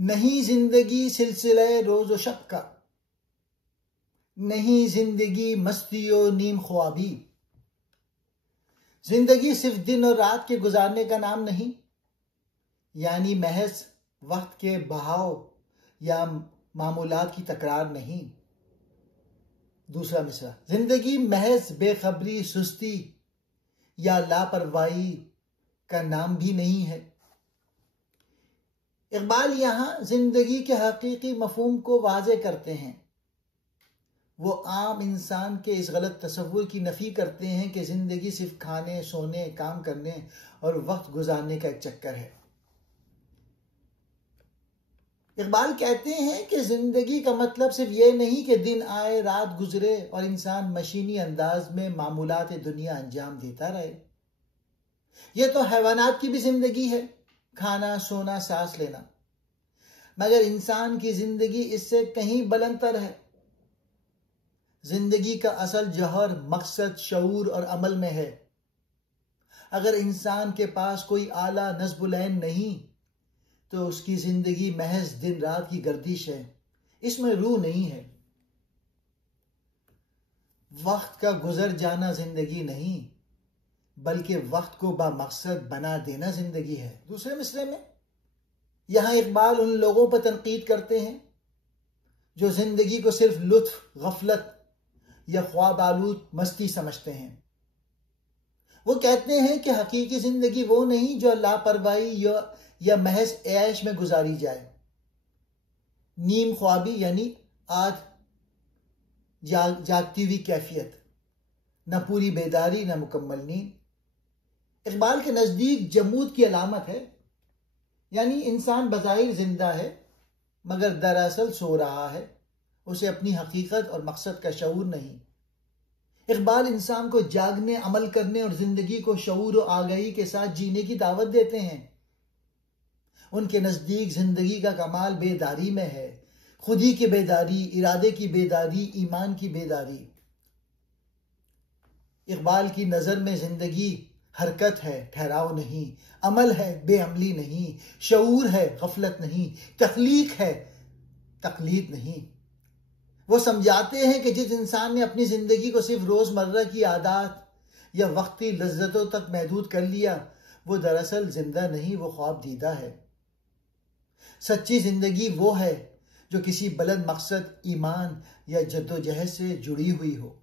نہیں زندگی سلسلہ روز و شب کا، نہیں زندگی مستی و نیم خوابی. زندگی صرف دن اور رات کے گزارنے کا نام نہیں، یعنی محض وقت کے بہاؤ یا معمولات کی تکرار نہیں. دوسرا مصرع، زندگی محض بے خبری، سستی یا لاپرواہی کا نام بھی نہیں ہے. اقبال یہاں زندگی کے حقیقی مفہوم کو واضح کرتے ہیں. وہ عام انسان کے اس غلط تصور کی نفی کرتے ہیں کہ زندگی صرف کھانے، سونے، کام کرنے اور وقت گزارنے کا ایک چکر ہے. اقبال کہتے ہیں کہ زندگی کا مطلب صرف یہ نہیں کہ دن آئے، رات گزرے اور انسان مشینی انداز میں معمولات دنیا انجام دیتا رہے. یہ تو حیوانات کی بھی زندگی ہے، کھانا، سونا، سانس لینا. مگر انسان کی زندگی اس سے کہیں بلند تر ہے. زندگی کا اصل جوہر مقصد، شعور اور عمل میں ہے. اگر انسان کے پاس کوئی اعلیٰ نصب العین نہیں تو اس کی زندگی محض دن رات کی گردش ہے، اس میں روح نہیں ہے. وقت کا گزر جانا زندگی نہیں، بلکہ وقت کو با مقصد بنا دینا زندگی ہے. دوسرے مصرعے میں یہاں اقبال ان لوگوں پر تنقید کرتے ہیں جو زندگی کو صرف لطف، غفلت یا خواب آلود مستی سمجھتے ہیں. وہ کہتے ہیں کہ حقیقی زندگی وہ نہیں جو لاپرواہی یا محض عیش میں گزاری جائے. نیم خوابی یعنی آدھ جاگتی ہوئی کیفیت، نہ پوری بیداری نہ مکمل نیند. اقبال کے نزدیک جمود کی علامت ہے، یعنی انسان بظاہر زندہ ہے مگر دراصل سو رہا ہے. اسے اپنی حقیقت اور مقصد کا شعور نہیں. اقبال انسان کو جاگنے، عمل کرنے اور زندگی کو شعور و آگاہی کے ساتھ جینے کی دعوت دیتے ہیں. ان کے نزدیک زندگی کا کمال بیداری میں ہے، خودی کی بیداری، ارادے کی بیداری، ایمان کی بیداری. اقبال کی نظر میں زندگی حرکت ہے، ٹھہراؤ نہیں، عمل ہے، بے عملی نہیں، شعور ہے، غفلت نہیں، تخلیق ہے، تقلید نہیں. وہ سمجھاتے ہیں کہ جس انسان نے اپنی زندگی کو صرف روزمرہ کی عادات یا وقتی لذتوں تک محدود کر لیا، وہ دراصل زندہ نہیں، وہ خواب دیدہ ہے. سچی زندگی وہ ہے جو کسی بلند مقصد، ایمان یا جدوجہد سے جڑی ہوئی ہو.